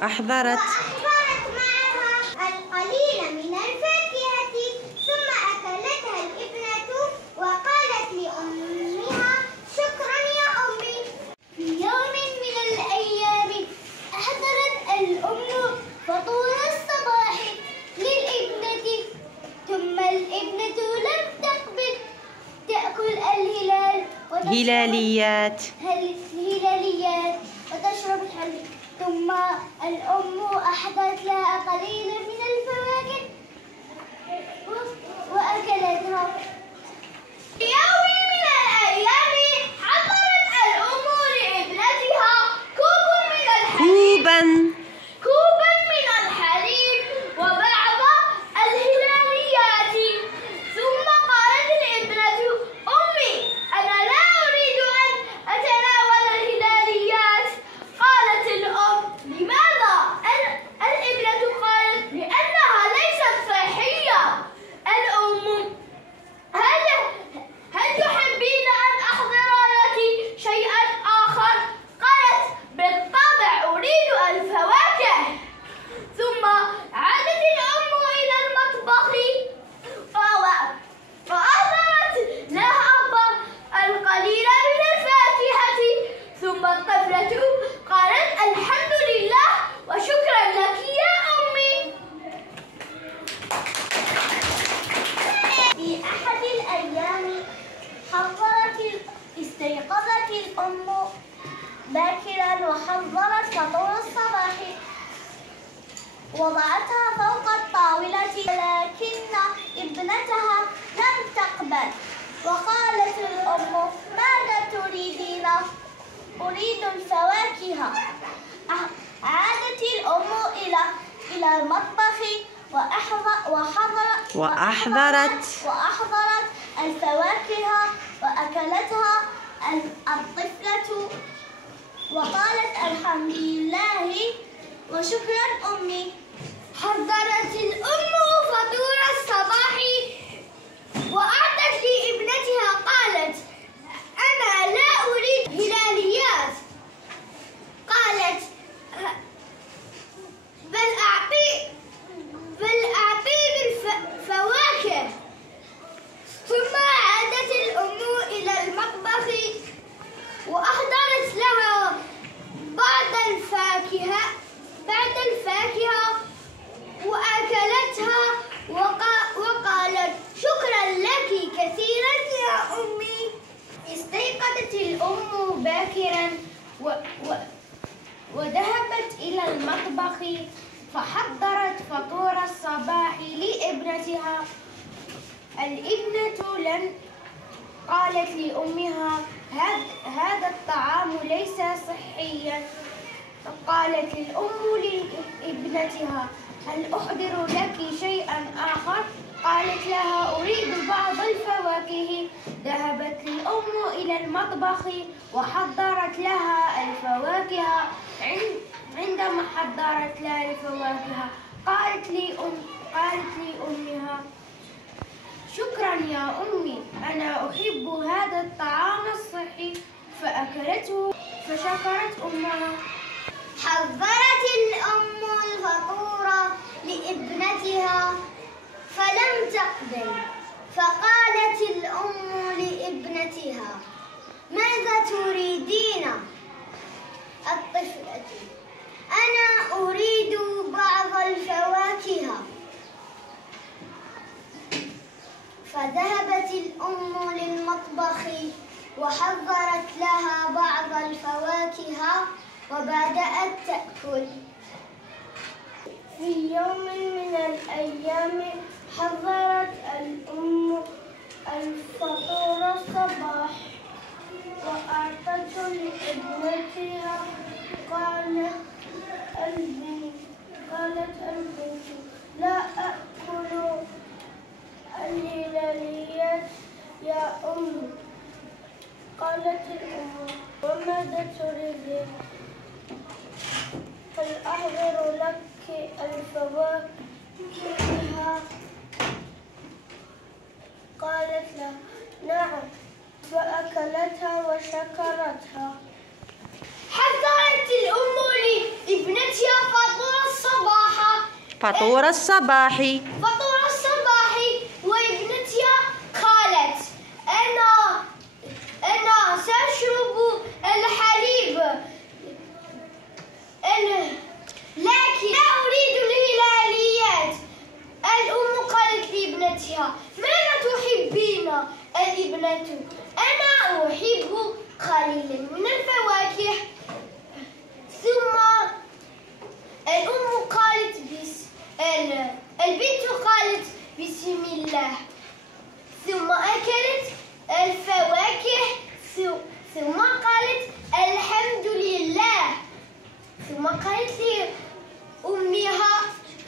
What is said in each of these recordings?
وأحضرت معها القليل من الفاكهة، ثم أكلتها الابنة وقالت لأمها: شكرا يا أمي. في يوم من الأيام أحضرت الأم فطور الصباح للابنة، ثم الابنة لم تقبل تأكل هلاليات وتشرب الحليب، ثم الأم أحضرت لها قليلا من الفواكه وأكلتها. في يوم من الأيام حضرت الأم لابنتها كوبا من الحليب وبعض الهلاليات، ثم قالت الابنة: أمي، أنا لا أريد أن أتناول الهلاليات. قالت الأم: لماذا؟ الابنة قالت: لأنها ليست صحية. الأم: هل تحبين أن أحضر لك شيئا آخر؟ قالت: بالطبع، أريد الفواكه. ثم عادت الأم إلى المطبخ فأحضرت لها القليل من الفاكهة، ثم الطفلة قالت: الحمد لله وشكرا لك يا أمي. في أحد الأيام استيقظت الأم باكرا وحضرت فطور الصباح، وضعتها فوق الطاولة، ولكن ابنتها لم تقبل، وقالت الأم: ماذا تريدين؟ أريد الفواكه. عادت الأم إلى المطبخ وأحضرت الفواكه وأكلتها الطفلة وقالت: الحمد لله وشكرا أمي. حضرت الأم فطور الصباح وأعطت لابنتها، قالت: أنا لا أريد هلاليات. قالت: بل أعطيني الفواكه. ثم عادت الأم إلى المطبخ وأحضرت لها بعض الفاكهة وأكلتها وقالت: شكرا لك كثيرا يا أمي. استيقظت الأم باكرا وذهبت إلى المطبخ فحضرت فطور الصباح لابنتها. الابنة قالت لأمها: هذا الطعام ليس صحيا. قالت الأم لابنتها: هل أحضر لك شيئا آخر؟ قالت لها: أريد بعض الفواكه. ذهبت الأم إلى المطبخ وحضرت لها الفواكه. عندما حضرت لها الفواكه قالت لأمها: شكرا يا أمي، أنا أحب هذا الطعام الصحي. فأكلته فشكرت أمها. حضرت الأم الفطور لابنتها فلم تقبل، فقالت الأم لابنتها: ماذا تريدين؟ الطفلة: أنا أريد بعض الفواكه. فذهبت الأم للمطبخ وحضرت لها بعض الفواكه وبدأت تأكل. في يوم من الأيام حضرت الأم الفطور الصباح وأعطته لابنتها. قالت البنت: لا أأكل الهلاليات يا أمي. قالت الأم: وماذا تريدين؟ هل أحضر لك الفواكه؟ قالت له: نعم. فأكلتها وشكرتها. حضرت الأم لابنتها فطور الصباح. فطور الصباح وابنتها قالت أنا سأشرب الحليب لكن لا أريد الهلاليات. الأم قالت لابنتها ماذا تحبين؟ الابنة أنا أحب قليلا من الفواكه. ثم الأم قالت البنت قالت بسم الله، ثم أكلت الفواكه، ثم قالت الحمد لله. ثم قالت لأمها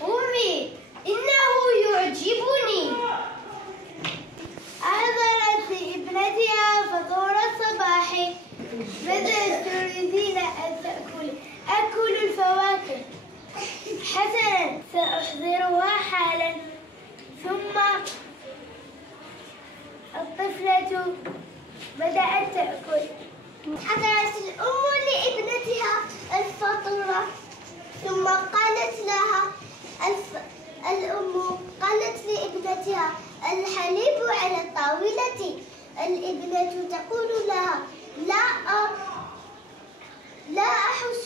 أمي إنه يعجبني. أحضرت لابنتها فطور الصباح. ماذا تريدين أن تأكلي؟ أكل الفواكه. حسنا، سأحضرها حالا. ثم الطفلة بدأت تأكل. حضرت الأم لابنتها الفطورة، ثم قالت لها الأم قالت لابنتها الحليب على الطاولة. الابنة تقول لها لا أحس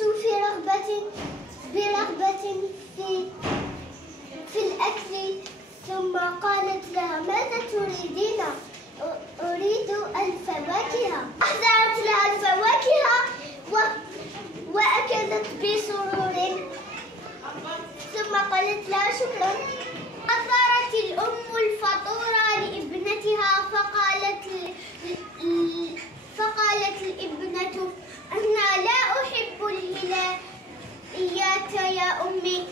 برغبة في الأكل. ثم قالت لها ماذا تريدين؟ أريد الفواكه. أحضرت لها الفواكه وأكلت بسرور، ثم قالت لها شكرا. أحضرت الأم الفطورة لابنتها فقالت الابنة أنا لا أحب الهلاليات يا أمي.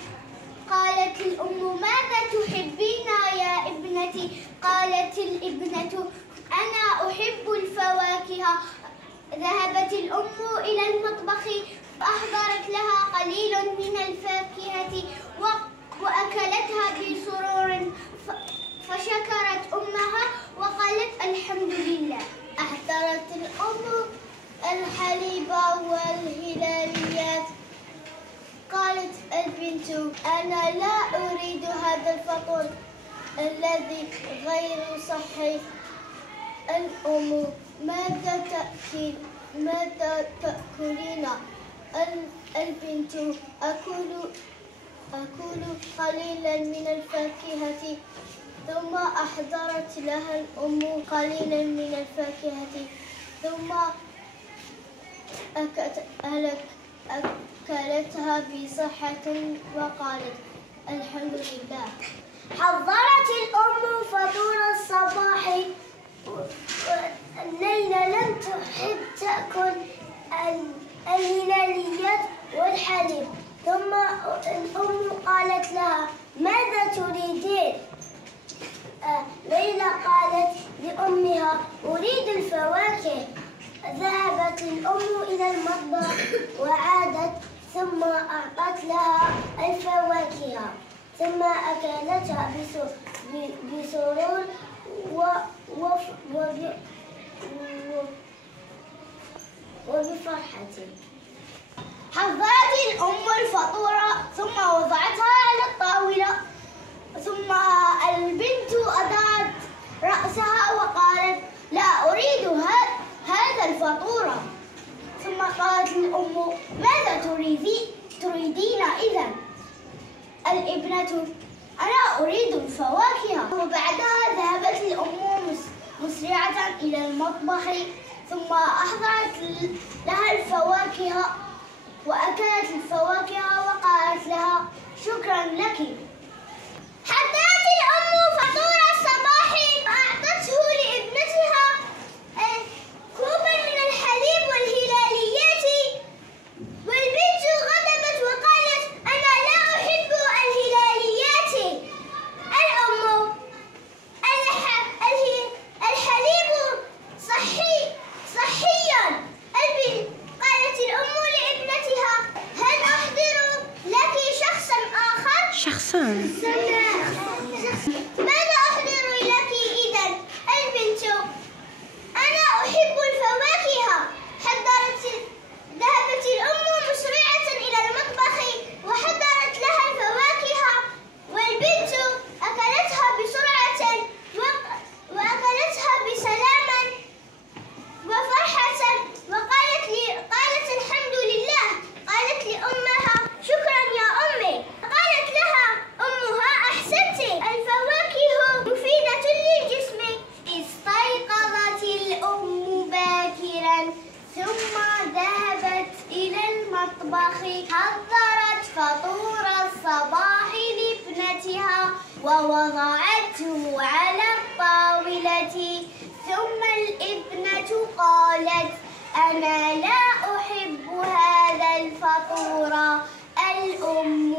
قالت الأم ماذا تحبين يا ابنتي؟ قالت الابنة أنا أحب الفواكه. ذهبت الأم إلى المطبخ وأحضرت لها قليل من الفاكهة وأكلتها بسرور، فشكرت أمها وقالت الحمد لله. أحضرت الأم الحليب والهلاليات. قالت البنت أنا لا أريد هذا الفطور الذي غير صحي. الأم ماذا تأكلين؟ البنت أكل قليلا من الفاكهة. ثم أحضرت لها الأم قليلا من الفاكهة، ثم أكلتها بصحة وقالت الحمد لله. حضرت الأم فطور الصباح. الليلة لم تحب تأكل الهلاليات والحليب. ثم الأم قالت لها ماذا تريدين؟ ليلى قالت لأمها أريد الفواكه. ذهبت الأم إلى المطبخ وعادت، ثم أعطت لها الفواكه، ثم أكلتها بسرور وبفرحة. حضرت الأم الفطورة ثم وضعتها على الطاولة. ثم البنت أضعت رأسها وقالت لا أريد هذا الفطورة. ثم قالت الأم ماذا تريدين إذا؟ الابنة أنا أريد الفواكه. وبعدها ذهبت الأم مسرعة إلى المطبخ، ثم أحضرت لها الفواكه وأكلت الفواكه وقالت لها شكرا لك. حضرت الأم فطور الصباح وأعطته لابنتها كوبا من الحليب والهلاليات. والبنت غضبت وقالت أنا لا أحب الهلاليات. الأم الحليب صحيا. قالت الأم لابنتها هل أحضر لك شخصا آخر؟ شخصان. ماذا أحضر لك إذا؟ البنت أنا أحب الفواكه. ذهبت الأم مسرعة إلى المطبخ وحضرت لها الفواكه، المطبخ. حضرت فطور الصباح لابنتها ووضعته على الطاولة. ثم الابنة قالت: أنا لا أحب هذا الفطور. الأم: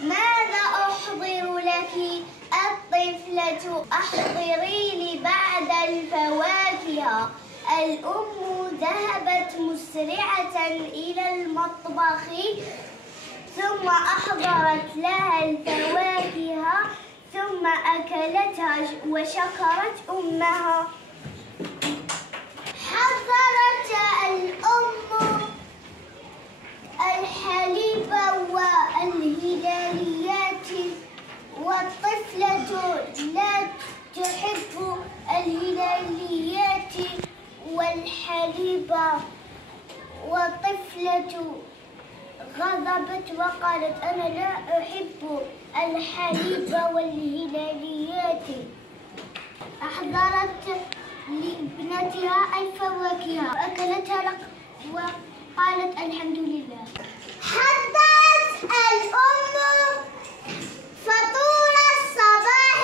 ماذا أحضر لك؟ الطفلة: أحضري لي بعد الفواكه. الأم ذهبت مسرعة إلى المطبخ ثم أحضرت لها الفواكه ثم أكلتها وشكرت أمها. حضرت الأم الحليب والهلاليات والطفلة لا تحب الهلاليات والحليب. والطفلة غضبت وقالت: أنا لا أحب الحليب والهلاليات. أحضرت لابنتها الفواكه وأكلتها وقالت: الحمد لله. حضرت الأم فطور الصباح،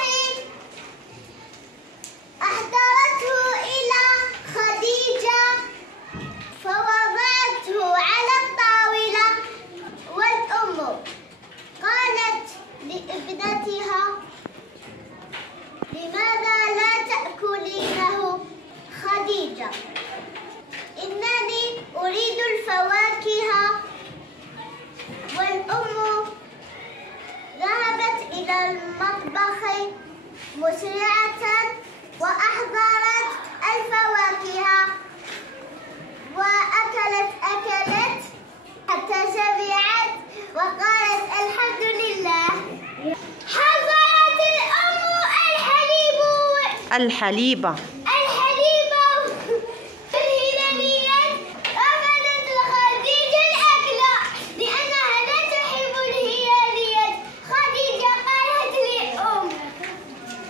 أحضرته إلى خديجة فوضعته على الطاولة. والأم قالت لابنتها: لماذا لا تأكلينه؟ خديجة: إنني أريد الفواكه. والأم ذهبت إلى المطبخ مسرعة وأحضرت الفواكه وأكلت حتى شبعت وقالت: الحمد لله. حضرت الأم الحليب والهلاليات. أخذت خديجة الأكل لأنها لا تحب الهلاليات. خديجة قالت للأم: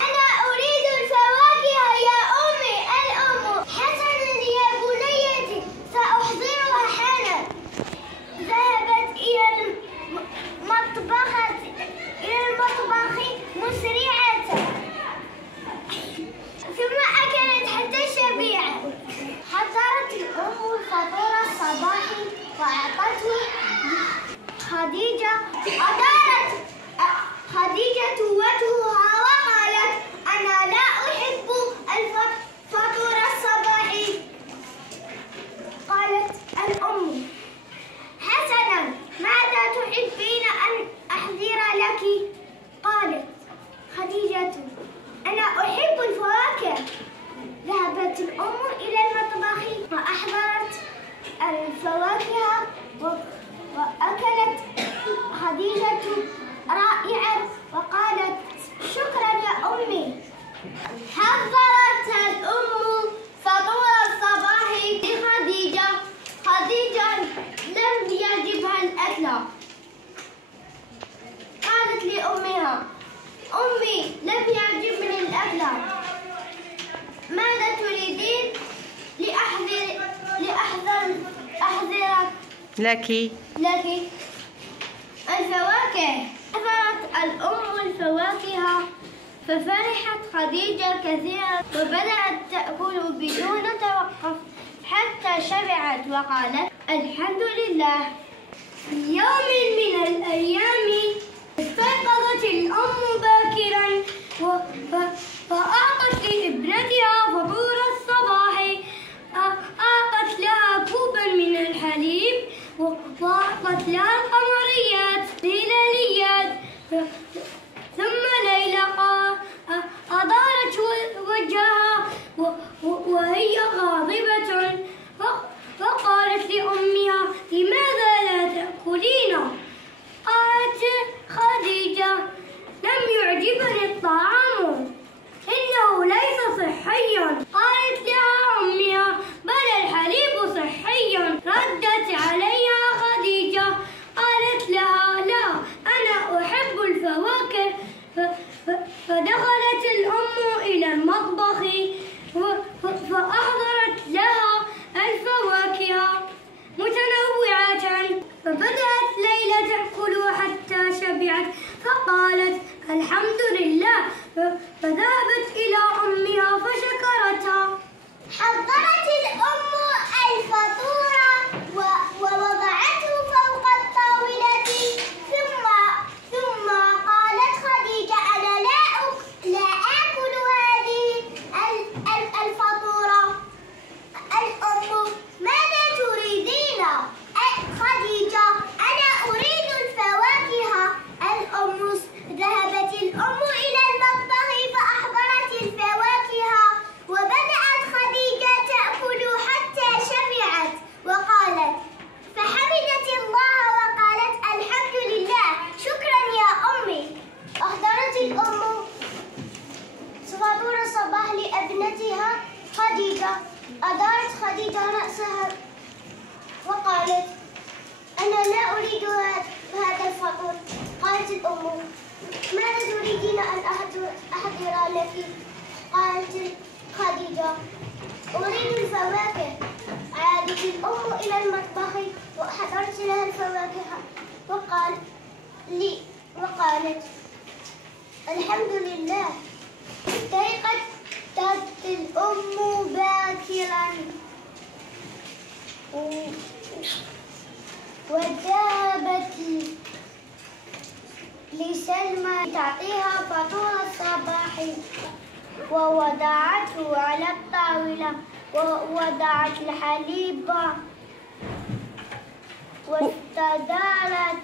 أنا أريد الفواكه يا أمي. الأم: حسنا يا بنيتي، سأحضرها حالا. ذهبت إلى المطبخ مسرعة ثم أكلت حتى شبعت. حضرت الأم فطور الصباح وأعطته خديجة. أدارت خديجة وجهها وقالت: أنا لا أحب فطور الصباح. قالت الأم: حسنا، ماذا تحبين أن أحضر لك؟ قالت خديجة: أنا أحب الفواكه. ذهبت الأم إلى المطبخ وأحضرت الفواكه وأكلت خديجة رائعا وقالت: شكرا يا أمي. حضرت الأم فطور الصباح لخديجة. خديجة لم يعجبها الأكل. قالت لأمها: أمي، لم يعجبني الأكل، ماذا تريدين لأحضر لك الفواكه؟ حضرت الأم الفواكه ففرحت خديجة كثيرا وبدأت تأكل بدون توقف حتى شبعت وقالت: الحمد لله. في يوم من الأيام استيقظت الأم باكرا فأعطت لابنتها فطور الصباح. أعطت لها كوبا من الحليب وأعطت لها القمريات الهلاليات. ثم ليلى أدارت وجهها وهي غاضبة فقالت لأمها: لماذا لا تأكلين؟ قالت خديجة: لم يعجبني الطعام، إنه ليس صحيا. قالت لها أمها: بل الحليب صحي. ردت عليها خديجة قالت لها: لا، أنا أحب الفواكه قالت خديجة: أريد الفواكه. عادت الأم إلى المطبخ وأحضرت لها الفواكه وقالت: الحمد لله. استيقظت الأم باكرا وذهبت لسلمى تعطيها فطور الصباح ووضعته على الطاولة ووضعت الحليب واستدارت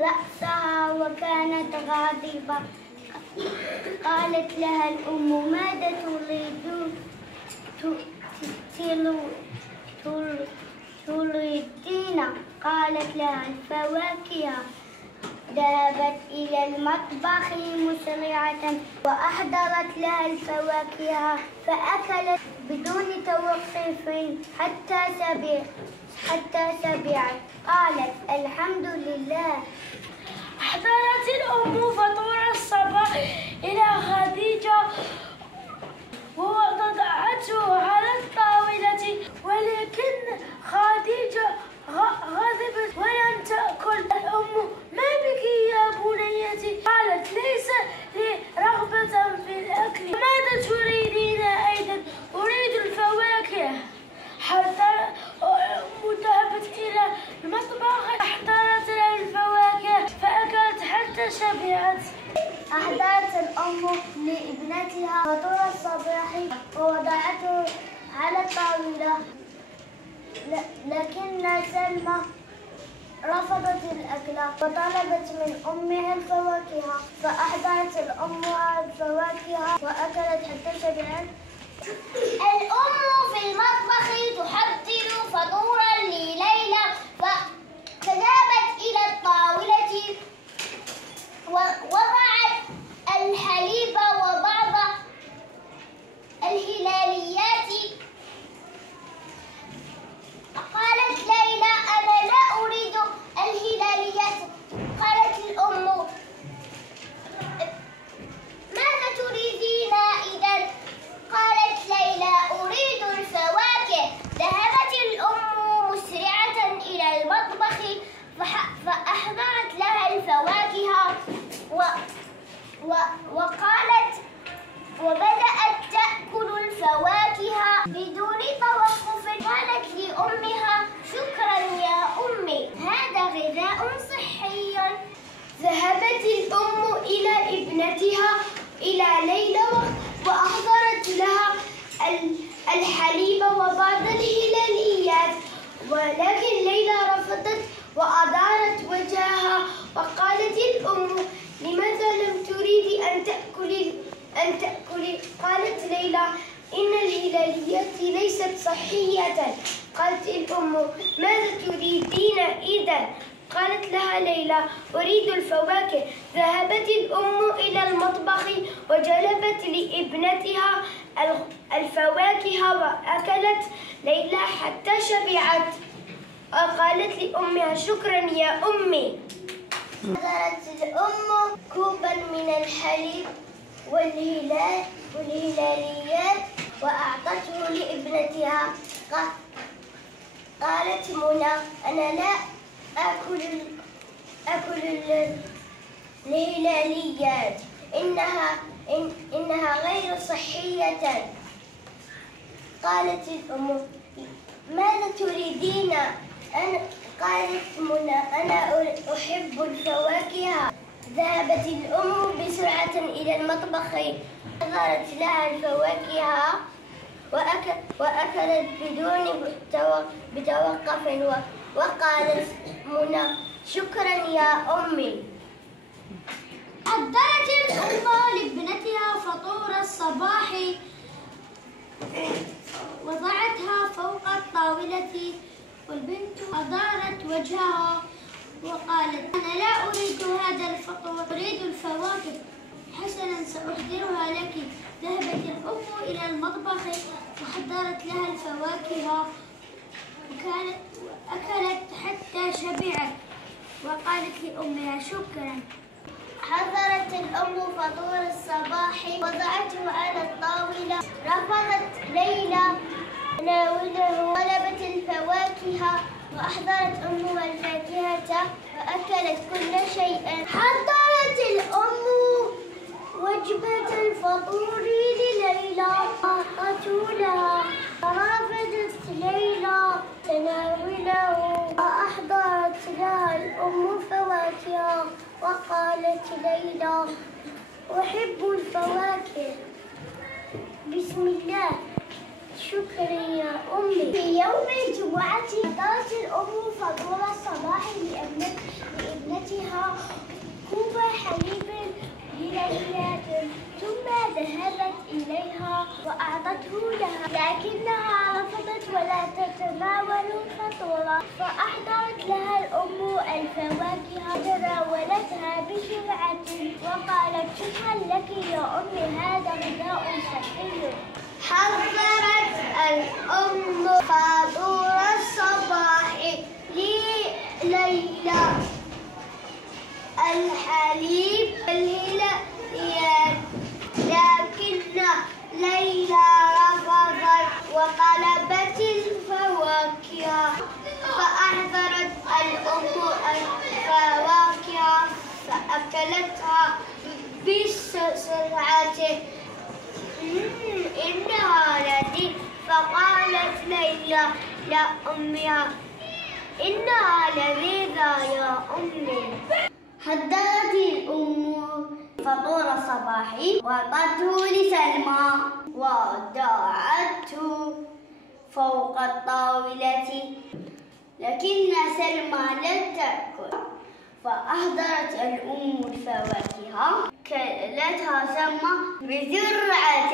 رأسها وكانت غاضبة. قالت لها الأم: ماذا تريدين؟ قالت لها: الفواكه. ذهبت إلى المطبخ مسرعة وأحضرت لها الفواكه فأكلت بدون توقف حتى سبعت. قالت: الحمد لله. أحضرت الأم فطور الصباح إلى خديجة ووضعته على الطاولة، ولكن خديجة غضبت ولم تأكل. الأم: ما بك يا بنيتي؟ قالت: ليس لي رغبة في الأكل. ماذا تريدين أيضا؟ أريد الفواكه. حتى ذهبت إلى المطبخ أحضرت لها الفواكه فأكلت حتى شبعت. أحضرت الأم لابنتها فطور الصباح ووضعته على الطاولة، لكن سلمى رفضت الأكل وطلبت من أمها الفواكه، فأحضرت الأم الفواكه وأكلت حتى شبعت. الأم في المطبخ تحضر فطورا لليلى، فذهبت إلى الطاولة ووضعت الحليب وبعض الهلاليات. قالت ليلى: أنا لا أريد الهلاليات. قالت الأم: ماذا تريدين إذن؟ قالت ليلى: أريد الفواكه. ذهبت الأم مسرعة إلى المطبخ فأحضرت لها الفواكه وبدأت تأكل الفواكه بدون توقف. قالت لأمها: شكرا يا أمي، هذا غذاء صحي. ذهبت الأم إلى ابنتها إلى ليلى وأحضرت لها الحليب وبعض الهلاليات، ولكن ليلى رفضت وأدارت وجهها. وقالت الأم: لماذا لم تريدي أن تأكلي؟ قالت ليلى: إن الهلاليات ليست صحية. قالت الأم: ماذا تريدين إذن؟ قالت لها ليلى: أريد الفواكه. ذهبت الأم إلى المطبخ وجلبت لابنتها الفواكه وأكلت ليلى حتى شبعت. وقالت لأمها: شكرا يا أمي. أحضرت الأم كوبا من الحليب والهلاليات وأعطته لابنتها. قالت منى: أنا لا أكل الهلاليات، إنها غير صحية. قالت الأم: ماذا تريدين؟ قالت منى: أنا أحب الفواكه. ذهبت الأم بسرعة إلى المطبخ أحضرت لها الفواكه وأكلت بدون توقف. وقالت منى: شكرا يا أمي. حضرت الأم لابنتها فطور الصباح وضعتها فوق الطاولة، والبنت أدارت وجهها وقالت: أنا لا أريد هذا الفطور، أريد الفواكه. حسنا، سأحضرها لك. ذهبت الأم إلى المطبخ وحضرت لها الفواكه وأكلت حتى شبعت. وقالت لأمها: شكرا. حضرت الأم فطور الصباح وضعته على الطاولة. رفضت ليلى تناوله، طلبت الفواكه وأحضرت أمها الفاكهة فأكلت كل شيء. حضرت الأم وجبة الفطور لليلى أعطته لها، فرفضت ليلى تناوله وأحضرت لها الأم فواكه وقالت ليلى أحب الفواكه. بسم الله، شكرا يا أمي. في يوم الجمعة حضرت الأم فطور الصباح لابنتها كوب حليب لليلى، ثم ذهبت إليها وأعطته لها، لكنها رفضت ولا تتناول الفطور. فأحضرت لها الأم الفواكه تناولتها بسرعة وقالت شكرا لك يا أمي، هذا غذاء صحي. حضرت الأم فطور الصباح لليلى الحليب والهلال، لكن ليلى رفضت وطلبت الفواكه. فأحضرت الأم الفواكه فأكلتها بسرعة. إنها لذيذ. فقالت ليلى لأمها إنها لذيذة يا أمي. حضرت الأم فطور الصباح وأعطته لسلمى ووضعته فوق الطاولة، لكن سلمى لم تأكل. فأحضرت الأم الفواكه كلتها سلمى بسرعة